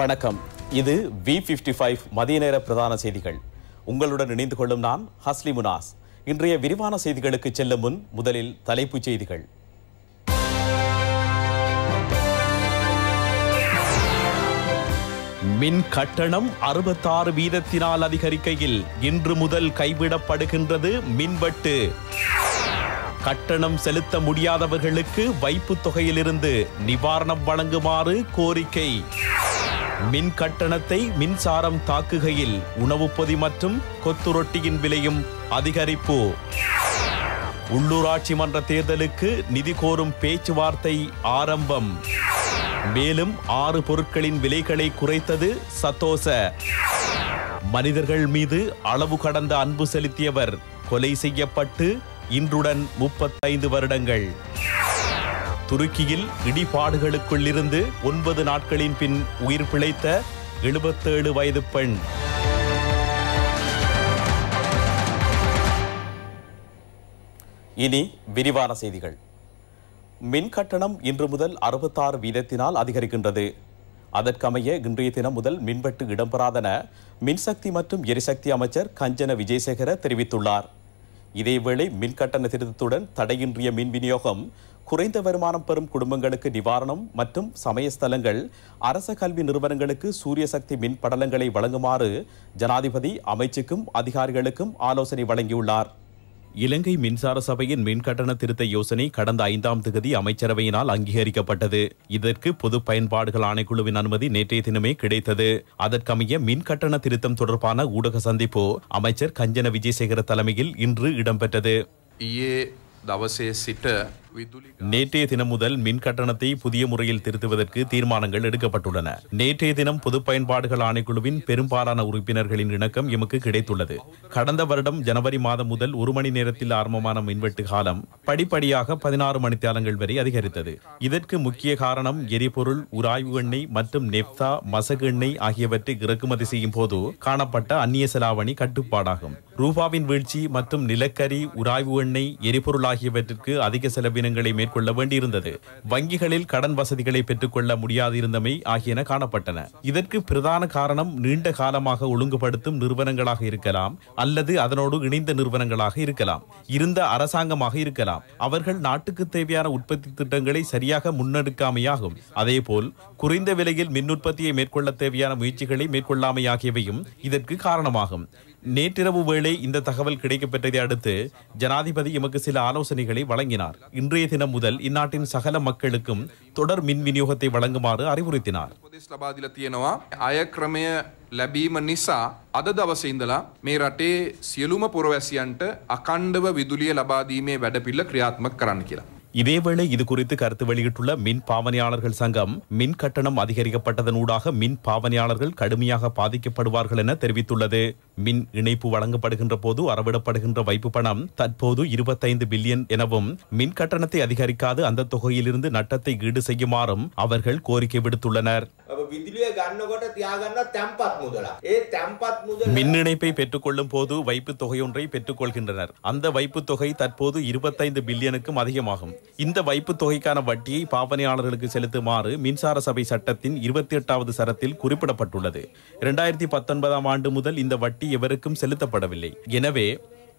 வணக்கம். இது V55 மதிய நேர பிரதான செய்திகள். உங்களுடன் இணைந்து கொள்ளும் நான் ஹஸ்லி முனாஸ். இன்றைய விரிவான செய்திகளுக்கு செல்லும் முன் முதலில் தலைப்புச் செய்திகள். மின் கட்டணம் 66 வீதத்தினால் அதிகரிக்கையில் இன்று முதல் கைவிடப்படுகின்றது மின்வெட்டு. கட்டணம் செலுத்த முடியாதவர்களுக்கு வைப்புத் தொகையிலிருந்து நிவாரணம் வழங்குமாறு கோரிக்கை. மின் கட்டணத்தை மின்சாரம் தாக்குகையில் உணவுப் பொதி மற்றும் கொத்து ரொட்டியின் விலையும் அதிகரிப்பு. உள்ளூராட்சி மன்ற தேர்தலுக்கு நிதி கோரும் பேச்சுவார்த்தை ஆரம்பம். மேலும் 6 பொருட்களின் விலைகளை குறைத்தது சத்தோச. மனிதர்கள் மீது அளவு கடந்த அன்பு செலுத்தியவர் கொலை செய்யப்பட்டு இன்றுடன் 35 வருடங்கள். துருக்கியில் இடிபாடுகளுக்குள் இருந்து 9 நாட்களின் பின் உயிர் பிழைத்த 77 வயது பெண். இனி விரிவான செய்திகள். மின் கட்டணம் இன்று முதல் 66 வீதத்தினால் அதிகரிக்கின்றது. அதற்கமைய இன்றைய தினம் முதல் மின்வெட்டு இடம்பெறாதென மின்சக்தி மற்றும் எரிசக்தி அமைச்சர் கஞ்சன விஜயசேகர தெரிவித்துள்ளார். இதேவேளை மின்கட்டண திருத்தத்துடன் தடையின்றிய மின் விநியோகம், குறைந்த வருமானம் பெறும் குடும்பங்களுக்கு நிவாரணம் மற்றும் சமயஸ்தலங்கள், அரச கல்வி நிறுவனங்களுக்கு சூரிய சக்தி மின் படலங்களை வழங்குமாறு ஜனாதிபதி அமைச்சுக்கும் அதிகாரிகளுக்கும் ஆலோசனை வழங்கியுள்ளார். இலங்கை மின்சார சபையின் மின்கட்டண திருத்த யோசனை கடந்த 5ஆம் தேதி அமைச்சரவையினால் அங்கீகரிக்கப்பட்டது. இதற்கு பொது பயன்பாடுகள் ஆணைக்குழுவின் அனுமதி நேற்றைய தினமே கிடைத்தது. அதற்கமைய மின் கட்டண திருத்தம் தொடர்பான ஊடக சந்திப்பு அமைச்சர் கஞ்சன விஜயசேகர தலைமையில் இன்று இடம்பெற்றது. நேற்றைய தினம் முதல் மின் கட்டணத்தை புதிய முறையில் திருத்துவதற்கு தீர்மானங்கள் எடுக்கப்பட்டுள்ளன. நேற்றைய தினம் பொது பயன்பாடுகள் ஆணைக்குழுவின் பெரும்பாலான உறுப்பினர்களின் இணக்கம் எமக்கு கிடைத்துள்ளது. கடந்த வருடம் ஜனவரி மாதம் முதல் 1 மணி நேரத்தில் ஆரம்பமான மின்வெட்டு காலம் படிப்படியாக 16 மணித்தியாலங்கள் வரை அதிகரித்தது. இதற்கு முக்கிய காரணம் எரிபொருள், உராய்வு எண்ணெய் மற்றும் நெப்தா, மசகு எண்ணெய் ஆகியவற்றை இறக்குமதி செய்யும் போது காணப்பட்ட அந்நிய செலாவணி கட்டுப்பாடாகும். ரூபாவின் வீழ்ச்சி மற்றும் நிலக்கரி, உராய்வு எண்ணெய், எரிபொருள் ஆகியவற்றிற்கு அதிக செலவினங்களை மேற்கொள்ள வேண்டியிருந்தது. வங்கிகளில் கடன் வசதிகளை பெற்றுக்கொள்ள முடியாதிருந்தமை ஆகியன காணப்பட்டன. இதற்கு பிரதான காரணம் நீண்ட காலமாக ஒழுங்குபடுத்தும் நிறுவனங்களாக இருக்கலாம், அல்லது அதனோடு இணைந்த நிறுவனங்களாக இருக்கலாம், இருந்த அரசாங்கமாக இருக்கலாம். அவர்கள் நாட்டுக்கு தேவையான உற்பத்தி திட்டங்களை சரியாக முன்னெடுக்காமையாகும். அதேபோல் குறைந்த விலையில் மின் உற்பத்தியை மேற்கொள்ள தேவையான முயற்சிகளை மேற்கொள்ளாமை ஆகியவையும் இதற்கு காரணமாகும். நேற்றிரவு வேளை இந்த தகவல் கிடைக்கப்பெற்றதை அடுத்து ஜனாதிபதி எமக்கு சில ஆலோசனைகளை வழங்கினார். இன்றைய தினம் முதல் இந்நாட்டின் சகல மக்களுக்கும் தொடர் மின் விநியோகத்தை வழங்குமாறு அறிவுறுத்தினார். ලැබීම නිසා අද දවසේ ඉඳලා මේ රටේ සියලුම පුරවැසියන්ට අඛණ්ඩව විදුලිය ලබා දීමේ වැඩපිළිවෙල ක්‍රියාත්මක කරන්න කියලා. இதேவேளை இது குறித்து கருத்து வெளியிட்டுள்ள மின் பாவனையாளர்கள் சங்கம், மின் கட்டணம் அதிகரிக்கப்பட்டதனூடாக மின் பாவனையாளர்கள் கடுமையாக பாதிக்கப்படுவார்கள் என தெரிவித்துள்ளது. மின் இணைப்பு வழங்கப்படுகின்ற போது அறவிடப்படுகின்ற வைப்பு பணம் தற்போது 25 பில்லியன் எனவும், மின் கட்டணத்தை அதிகரிக்காது அந்த தொகையிலிருந்து நட்டத்தை ஈடு செய்யுமாறும் அவர்கள் கோரிக்கை விடுத்துள்ளனர். மின் இணைப்பை பெற்றுக்கொள்ளும் போது வைப்பு தொகையொன்றை பெற்றுக் கொள்கின்றனர். அந்த வைப்பு தொகை தற்போது 25 பில்லியனுக்கும் அதிகமாகும். இந்த வைப்பு தொகைக்கான வட்டியை பாவனையாளர்களுக்கு செலுத்துமாறு மின்சார சபை சட்டத்தின் 28வது சரத்தில் குறிப்பிடப்பட்டுள்ளது. 2019ஆம் ஆண்டு முதல் இந்த வட்டி எவருக்கும் செலுத்தப்படவில்லை. எனவே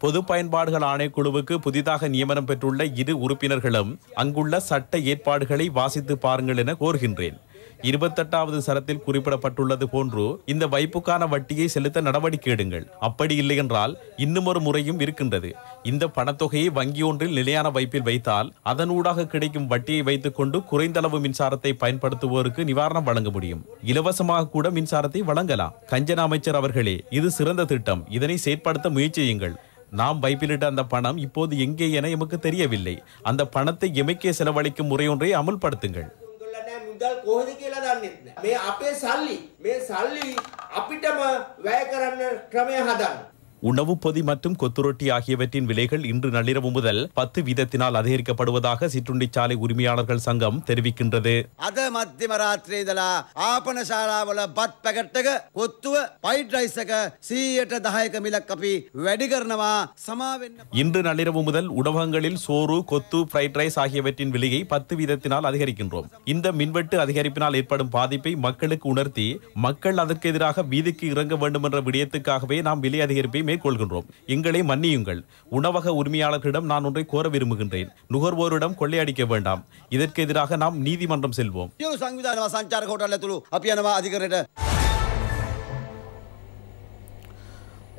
பொது பயன்பாடுகள் ஆணைக்குழுவுக்கு புதிதாக நியமனம் பெற்றுள்ள 2 உறுப்பினர்களும் அங்குள்ள சட்ட ஏற்பாடுகளை வாசித்து பாருங்கள் என கோருகின்றேன். 28வது சரத்தில் குறிப்பிடப்பட்டுள்ளது போன்று இந்த வைப்புக்கான வட்டியை செலுத்த நடவடிக்கை எடுங்கள். அப்படி இல்லை என்றால் இன்னும் ஒரு முறையும் இருக்கின்றது. இந்த பணத்தொகையை வங்கி ஒன்றில் நிலையான வைப்பில் வைத்தால் அதனூடாக கிடைக்கும் வட்டியை வைத்துக் கொண்டு குறைந்த அளவு மின்சாரத்தை பயன்படுத்துவோருக்கு நிவாரணம் வழங்க முடியும். இலவசமாக கூட மின்சாரத்தை வழங்கலாம். கஞ்சன அமைச்சர் அவர்களே, இது சிறந்த திட்டம். இதனை செயற்படுத்த முயற்சியுங்கள். நாம் வைப்பிலிட்ட அந்த பணம் இப்போது எங்கே என எமக்கு தெரியவில்லை. அந்த பணத்தை எமைக்கே செலவழிக்கும் முறையொன்றை அமுல்படுத்துங்கள். කොහොමද කියලා දන්නෙත් නෑ. මේ අපේ සල්ලි අපිටම වැය කරන්න ක්‍රමය හදන්න. உணவு பொதி மற்றும் கொத்துரொட்டி ஆகியவற்றின் விலைகள் இன்று நள்ளிரவு முதல் 10 வீதத்தினால் அதிகரிக்கப்படுவதாக சிற்றுண்டிச்சாலை உரிமையாளர்கள் சங்கம் தெரிவிக்கின்றது. අද මධ්‍යම රාත්‍රියේ ඉඳලා ආපන ශාලාවල බත් පැකට් එක කොත්තුව ෆ්‍රයිඩ් රයිස් එක 110ක මිලක් අපි වැඩි කරනවා. සමාවෙන්න. இன்று நள்ளிரவு முதல் உணவகங்களில் சோறு, கொத்து, ஃப்ரைட் ரைஸ் ஆகியவற்றின் விலையை 10 வீதத்தினால் அதிகரிக்கின்றோம். இந்த மின்வெட்டு அதிகரிப்பினால் ஏற்படும் பாதிப்பை மக்களுக்கு உணர்த்தி மக்கள் அதற்கு எதிராக வீதிக்கு இறங்க வேண்டும் என்ற விடயத்துக்காகவே நாம் விலை அதிகரிப்பை மேற்கொள்கின்றோம். எங்களை மன்னியுங்கள். உணவக உரிமையாளர்களிடம் நான் ஒன்றை கோர விரும்புகின்றேன். நுகர்வோரிடம் கொள்ளையடிக்க வேண்டாம். இதற்கு எதிராக நாம் நீதிமன்றம் செல்வோம். සංවිධානව සංචාරක හෝටල් ඇතුළු අපි යනවා අධිකරණයට.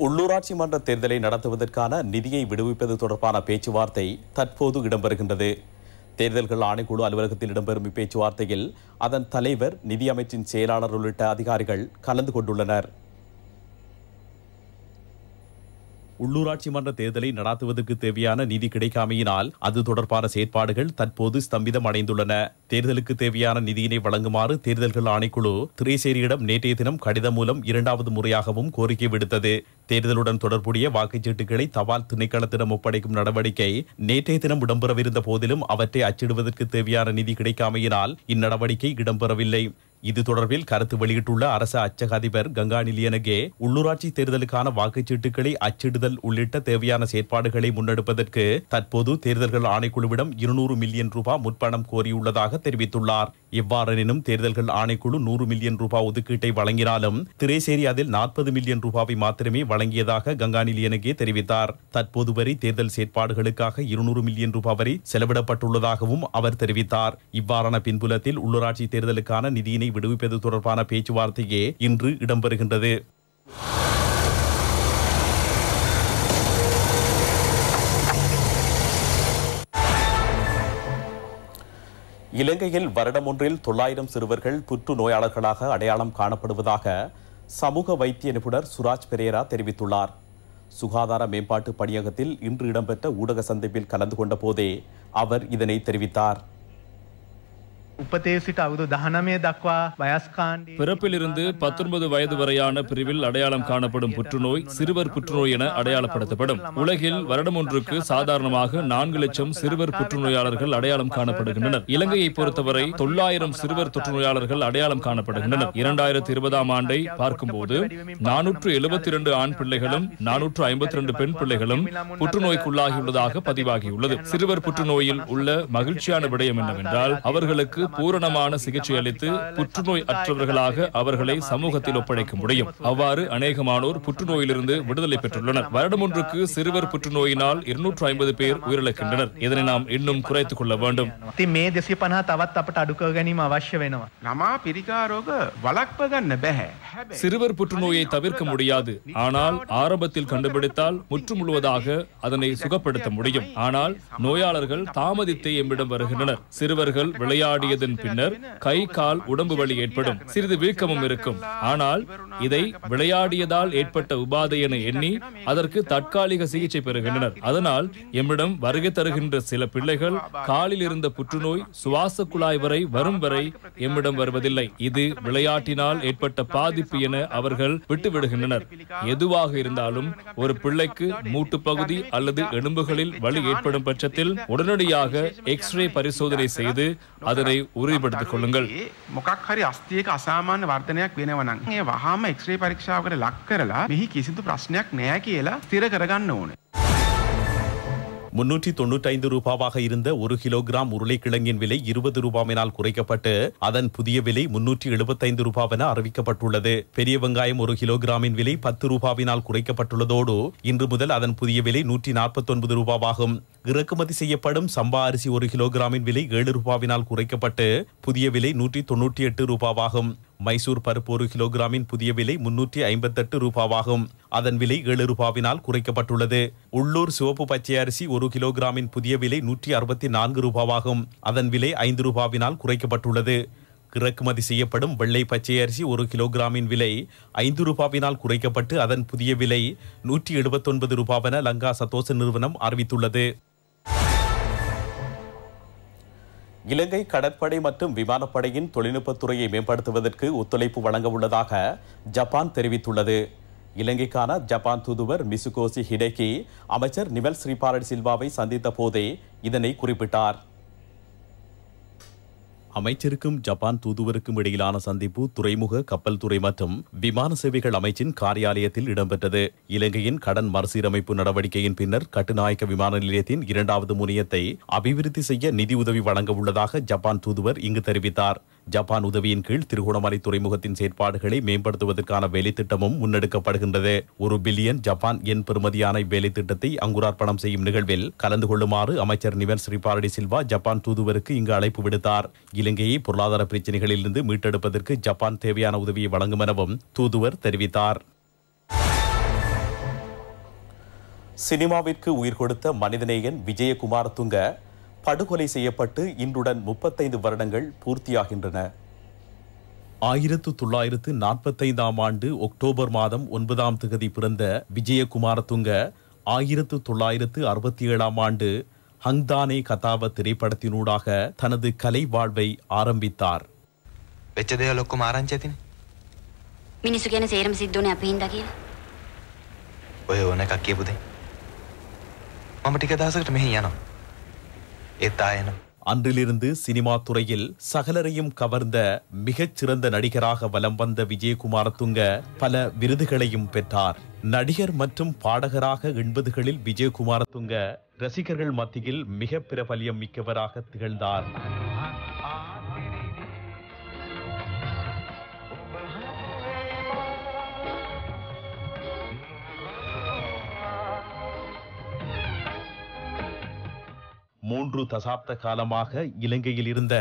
உள்ளூராட்சி மன்ற தேர்தலை நடத்துவதற்கான நிதியை விடுவிப்பது தொடர்பான பேச்சுவார்த்தை தற்போது இடம்பெறுகின்றது. தேர்தல்கள் ஆணைக்குழு அலுவலகத்தில் இடம்பெறும் இப்பேச்சுவார்த்தையில் அதன் தலைவர், நிதி அமைச்சின் செயலாளர் உள்ளிட்ட அதிகாரிகள் கலந்து கொண்டுள்ளனர். உள்ளூராட்சி மன்ற தேர்தலை நடாத்துவதற்கு தேவையான நிதி கிடைக்காமையினால் அது தொடர்பான செயற்பாடுகள் தற்போது ஸ்தம்பிதம் அடைந்துள்ளன. தேர்தலுக்கு தேவையான நிதியினை வழங்குமாறு தேர்தல்கள் ஆணைக்குழு திரேசேரியிடம் நேற்றைய தினம் கடிதம் மூலம் 2வது முறையாகவும் கோரிக்கை விடுத்தது. தேர்தலுடன் தொடர்புடைய வாக்குச்சீட்டுகளை தபால் திணைக்களத்திடம் ஒப்படைக்கும் நடவடிக்கை நேற்றைய தினம் இடம்பெறவிருந்த போதிலும் அவற்றை அச்சிடுவதற்கு தேவையான நிதி கிடைக்காமையினால் இந்நடவடிக்கை இடம்பெறவில்லை. இது தொடர்பில் கருத்து வெளியிட்டுள்ள அரசு அச்சக அதிபர் கங்காணி லியனகே, உள்ளூராட்சி தேர்தலுக்கான வாக்குச்சீட்டுகளை அச்சிடுதல் உள்ளிட்ட தேவையான செயற்பாடுகளை முன்னெடுப்பதற்கு தற்போது தேர்தல்கள் ஆணைக்குழுவிடம் 200 மில்லியன் ரூபாய் முற்பணம் கோரியுள்ளதாக தெரிவித்துள்ளார். எவ்வாறெனினும் தேர்தல்கள் ஆணைக்குழு 100 மில்லியன் ரூபாய் ஒதுக்கீட்டை வழங்கினாலும் திரேசேரி அதில் 40 மில்லியன் ரூபாவை மாத்திரமே வழங்கியதாக கங்காணி லியனகே தெரிவித்தார். தற்போது வரை தேர்தல் செயற்பாடுகளுக்காக 200 மில்லியன் ரூபாய் வரை செலவிடப்பட்டுள்ளதாகவும் அவர் தெரிவித்தார். இவ்வாறான பின்புலத்தில் உள்ளூராட்சி தேர்தலுக்கான நிதியினை விடுவிப்பது தொடர்பான பேச்சுவார்த்தையே இன்று இடம்பெறுகின்றது. இலங்கையில் வருடம் ஒன்றில் 900 சிறுவர்கள் புற்று நோயாளர்களாக அடையாளம் காணப்படுவதாக சமூக வைத்திய நிபுணர் சுராஜ் பெரேரா தெரிவித்துள்ளார். சுகாதார மேம்பாட்டு பணியகத்தில் இன்று இடம்பெற்ற ஊடக சந்திப்பில் கலந்து கொண்ட போதே அவர் இதனை தெரிவித்தார். பிறப்பிலிருந்து 19 வயது வரையான பிரிவில் அடையாளம் காணப்படும் புற்றுநோய் சிறுவர் புற்றுநோய் என அடையாளப்படுத்தப்படும். உலகில் வருடம் ஒன்றுக்கு சாதாரணமாக 4 லட்சம் சிறுவர் புற்றுநோயாளர்கள் அடையாளம் காணப்படுகின்றனர். இலங்கையை பொறுத்தவரை 900 சிறுவர் தொற்றுநோயாளர்கள் அடையாளம் காணப்படுகின்றனர். 2020ஆம் ஆண்டை பார்க்கும்போது 472 ஆண் பிள்ளைகளும் 452 பெண் பிள்ளைகளும் புற்றுநோய்க்குள்ளாகியுள்ளதாக பதிவாகியுள்ளது. சிறுவர் புற்றுநோயில் உள்ள மகிழ்ச்சியான விடயம் என்னவென்றால் அவர்களுக்கு பூரணமான சிகிச்சை அளித்து புற்றுநோய் அற்றவர்களாக அவர்களை சமூகத்தில் ஒப்படைக்க முடியும். அவ்வாறு அநேகமானோர் புற்றுநோயிலிருந்து விடுதலை பெற்றுள்ளனர். வருடம் ஒன்றுக்கு சிறுவர் புற்றுநோயினால் 250 பேர் உயிரிழக்கின்றனர். இதனை நாம் இன்னும் குறைத்துக் கொள்ள வேண்டும். சிறுவர் புற்றுநோயை தவிர்க்க முடியாது. ஆனால் ஆரம்பத்தில் கண்டுபிடித்தால் முற்றுமுழுவதாக அதனை சுகப்படுத்த முடியும். ஆனால் நோயாளர்கள் தாமதித்தே எம்மிடம் வருகின்றனர். சிறுவர்கள் விளையாடியதன் பின்னர் கை, கால், உடம்பு வலி ஏற்படும். சிறிது வீக்கமும் இருக்கும். ஆனால் இதை விளையாடியதால் ஏற்பட்ட உபாதை என எண்ணி அதற்கு தற்காலிக சிகிச்சை பெறுகின்றனர். அதனால் எம்மிடம் வருகை தருகின்ற சில பிள்ளைகள் காலில் இருந்த புற்றுநோய் சுவாச குழாய் வரை வரும் வரை எம்மிடம் வருவதில்லை. இது விளையாட்டினால் ஏற்பட்ட பாதிப்பு என அவர்கள் விட்டுவிடுகின்றனர். எதுவாக இருந்தாலும் ஒரு பிள்ளைக்கு மூட்டு பகுதி அல்லது எலும்புகளில் வலி ஏற்படும் பட்சத்தில் உடனடியாக எக்ஸ்ரே பரிசோதனை செய்து அதனை உறுதிப்படுத்திக் கொள்ளுங்கள். මොකක් හරි අස්තියක අසාමාන්‍ය වර්ධනයක් වෙනවා නම් ඒ වහාම එක්ස්රේ පරීක්ෂාවකට ලක් කරලා මෙහි කිසිදු ප්‍රශ්නයක් නැහැ කියලා ස්ථිර කරගන්න ඕනේ. 395 ரூபாவாக இருந்த 1 கிலோகிராம் உருளைக்கிழங்கின் விலை 20 ரூபாயினால் குறைக்கப்பட்டு அதன் புதிய விலை 375 ரூபாவென அறிவிக்கப்பட்டுள்ளது. பெரிய வெங்காயம் 1 கிலோகிராமின் விலை 10 ரூபாவினால் குறைக்கப்பட்டுள்ளதோடு இன்று முதல் அதன் புதிய விலை 149 ரூபாவாகும். இறக்குமதி செய்யப்படும் சம்பா அரிசி 1 கிலோகிராமின் விலை 7 ரூபாவினால் குறைக்கப்பட்டு புதிய விலை 198 ரூபாவாகும். மைசூர் பருப்பு 1 கிலோகிராமின் புதிய விலை 358 ரூபாவாகும். அதன் விலை 7 ரூபாவினால் குறைக்கப்பட்டுள்ளது. உள்ளூர் சிவப்பு பச்சை அரிசி 1 கிலோகிராமின் புதிய விலை 164 ரூபாவாகும். அதன் விலை 5 ரூபாவினால் குறைக்கப்பட்டுள்ளது. இறக்குமதி செய்யப்படும் வெள்ளை பச்சை அரிசி 1 கிலோகிராமின் விலை 5 ரூபாவினால் குறைக்கப்பட்டு அதன் புதிய விலை 179 ரூபாவென லங்கா சத்தோச நிறுவனம் அறிவித்துள்ளது. இலங்கை கடற்படை மற்றும் விமானப்படையின் தொழில்நுட்பத்துறையை மேம்படுத்துவதற்கு ஒத்துழைப்பு வழங்க உள்ளதாக ஜப்பான் தெரிவித்துள்ளது. இலங்கைக்கான ஜப்பான் தூதுவர் மிசுகோசி ஹிடேகி அமைச்சர் நிமல் ஸ்ரீபாலடி சில்வாவை சந்தித்த போதே இதனை குறிப்பிட்டார். அமைச்சருக்கும் ஜப்பான் தூதுவருக்கும் இடையிலான சந்திப்பு துறைமுக கப்பல் துறை மற்றும் விமான சேவைகள் அமைச்சின் காரியாலயத்தில் இடம்பெற்றது. இலங்கையின் கடன் மறுசீரமைப்பு நடவடிக்கையின் பின்னர் கட்டுநாயக்க விமான நிலையத்தின் 2வது முனையத்தை அபிவிருத்தி செய்ய நிதி உதவி வழங்க உள்ளதாக ஜப்பான் தூதுவர் இங்கு தெரிவித்தார். ஜப்பான் உதவியின் கீழ் திருகோணமலை துறைமுகத்தின் செயற்பாடுகளை மேம்படுத்துவதற்கான வேலைத்திட்டமும் முன்னெடுக்கப்படுகின்றது. 1 பில்லியன் ஜப்பான் எண் பெறுமதியான வேலைத்திட்டத்தை அங்குரார்ப்பணம் செய்யும் நிகழ்வில் கலந்து கொள்ளுமாறு அமைச்சர் நிமல் ஸ்ரீபாலடி சில்வா ஜப்பான் தூதுவருக்கு இங்கு அழைப்பு விடுத்தார். இலங்கையை பொருளாதார பிரச்சினைகளிலிருந்து மீட்டெடுப்பதற்கு ஜப்பான் தேவையான உதவியை வழங்கும் எனவும் தூதுவர் தெரிவித்தார். சினிமாவிற்கு உயிர் கொடுத்த மனிதநேயன் விஜயகுமாரதுங்க படுகொலை செய்யப்பட்டு இன்றுடன் 35 வருடங்கள் பூர்த்தியாகின்றன. 1945ஆம் ஆண்டு அக்டோபர் மாதம் 9ஆம் தேதி பிறந்த விஜயகுமாரதுங்க 1967ஆம் ஆண்டு ஹங்தானே கதாவ திரைப்படத்தினூடாக தனது கலை வாழ்வை ஆரம்பித்தார். වෙච්ච දේවල් ඔක්කොම ආරංචි ඇතිනේ. මිනිස්සු කියන සේරම සිද්ධ වුණේ අපි හින්දා කියලා. ඔය ඕන එකක් කියපු දෙයි. මම ටික දවසකට මෙහෙ යනවා. ඒත් ආයෙනවා. அன்றிலிருந்து சினிமா துறையில் சகலரையும் கவர்ந்த மிகச்சிறந்த நடிகராக வலம் வந்த விஜயகுமாரதுங்க பல விருதுகளையும் பெற்றார். நடிகர் மற்றும் பாடகராக 80களில் விஜயகுமாரதுங்க ரசிகர்கள் மத்தியில் மிக பிரபல்யம் மிக்கவராக திகழ்ந்தார். மூன்று தசாப்த காலமாக இலங்கையில் இருந்த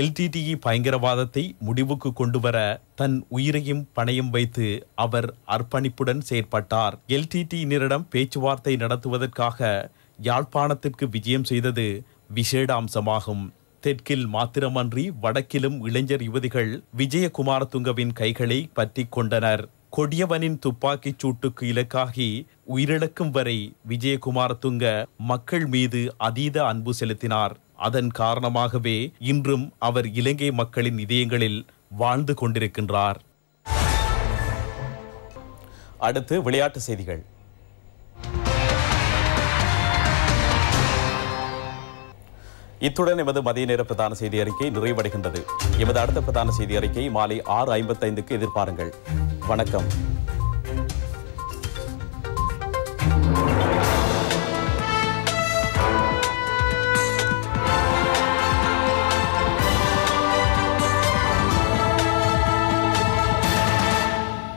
எல்டிடிஇ பயங்கரவாதத்தை முடிவுக்கு கொண்டுவர தன் உயிரையும் பணயம் வைத்து அவர் அர்ப்பணிப்புடன் செயற்பட்டார். எல்டிடியினரிடம் பேச்சுவார்த்தை நடத்துவதற்காக யாழ்ப்பாணத்திற்கு விஜயம் செய்தது விசேட அம்சமாகும். தெற்கில் மாத்திரமன்றி வடக்கிலும் இளைஞர் யுவதிகள் விஜயகுமாரதுங்கவின் கைகளை பற்றி கொண்டனர். கொடியவனின் துப்பாக்கிச் சூட்டுக்கு இலக்காகி உயிரிழக்கும் வரை விஜயகுமாரதுங்க மக்கள் மீது அதீத அன்பு செலுத்தினார். அதன் காரணமாகவே இன்றும் அவர் இலங்கை மக்களின் இதயங்களில் வாழ்ந்து கொண்டிருக்கின்றார். அடுத்து விளையாட்டு செய்திகள். இத்துடன் எமது மதிய நேர பிரதான செய்தி அறிக்கை நிறைவடைகின்றது. எமது அடுத்த பிரதான செய்தி அறிக்கை மாலை 6:55க்கு எதிர்பாருங்கள். வணக்கம்.